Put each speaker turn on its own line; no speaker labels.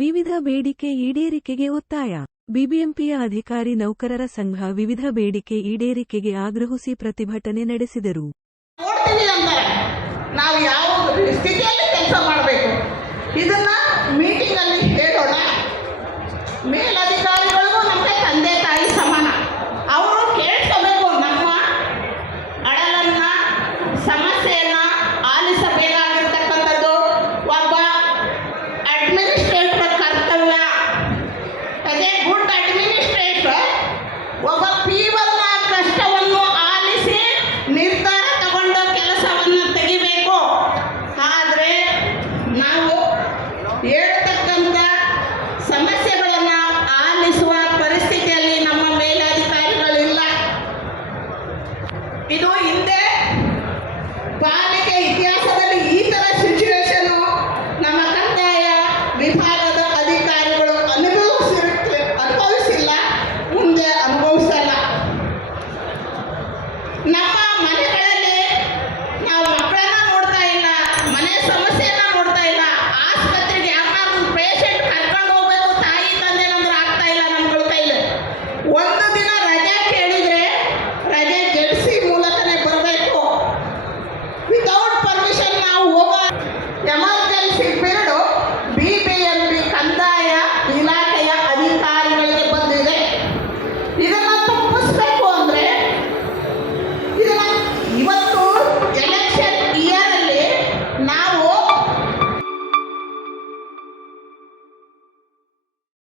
ವಿವಿಧ ಬೇಡಿಕೆ ಈಡೇರಿಕೆಗೆ ಒತ್ತಾಯ. ಬಿಬಿಎಂಪಿಯ ಅಧಿಕಾರಿ ನೌಕರರ ಸಂಘ ವಿವಿಧ ಬೇಡಿಕೆ ಈಡೇರಿಕೆಗೆ ಆಗ್ರಹಿಸಿ ಪ್ರತಿಭಟನೆ ನಡೆಸಿದರು.
ನಾವು ಯಾವ ಸ್ಥಿತಿಯಲ್ಲಿ ಕೆಲಸ ಮಾಡಬೇಕು? ಇದನ್ನ ಮೀಟಿಂಗ್ ಅಲ್ಲಿ ಹೇಳೋಣ. ಮೇಲಧಿಕಾರಿಗಳಿಗೂ അനുഭവിച്ചാൽ